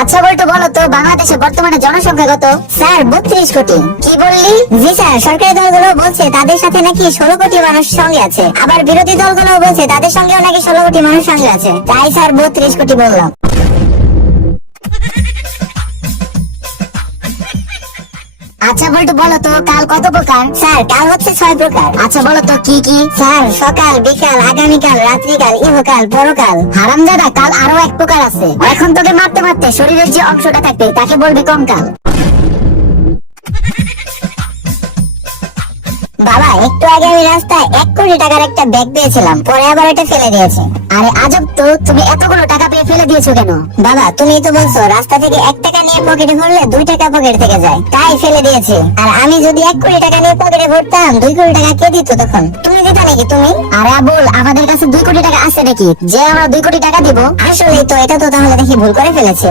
আচ্ছা বলতো বলো তো বাংলাদেশে বর্তমানে জনসংখ্যা কত? স্যার 32 কোটি। কি বললি? জি স্যার, সরকারি দলগুলো বলছে তাদের সাথে নাকি 16 কোটি মানুষ সঙ্গে আছে, আবার বিরোধী দলগুলো বলছে তাদের সঙ্গেও নাকি 16 কোটি মানুষ সঙ্গে আছে, তাই স্যার 32 কোটি বললাম। আচ্ছা বলতো বলো তো কাল কত প্রকার? স্যার কাল হচ্ছে 6 প্রকার। আচ্ছা বলো তো কি কি? স্যার সকাল, বিকাল, আগামীকাল, রাত্রিকাল, ইহকাল, পরকাল। হারামজাদা, কাল আরো এক প্রকার আছে। এখন তোকে মারতে মারতে শরীরের যে অংশটা থাকবে তাকে বলবে কঙ্কাল। বাবা একটু আগে আমি রাস্তায় 1 কোটি টাকার একটা ব্যাগ পেয়েছিলাম, পরে আবার এটা ফেলে দিয়েছে। আরে আজব তো, তুমি এতগুলো টাকা পেয়ে ফেলে দিয়েছো কেন? বাবা তুমি তো বলছো রাস্তা থেকে 1 টাকা নিয়ে পকেটে ভরলে 2 টাকা পকেট থেকে যায়, তাই ফেলে দিয়েছি। আর আমি যদি 1 কোটি টাকা নিয়ে পকেটে ভরতাম 2 কোটি টাকা কে দিত তখন? তুমি দিতা নাকি তুমি? আরে আবুল, আমাদের কাছে 2 কোটি টাকা আছে নাকি যে আমরা 2 কোটি টাকা দিব? আসলেই তো, এটা তো তাহলে দেখি ভুল করে ফেলেছে।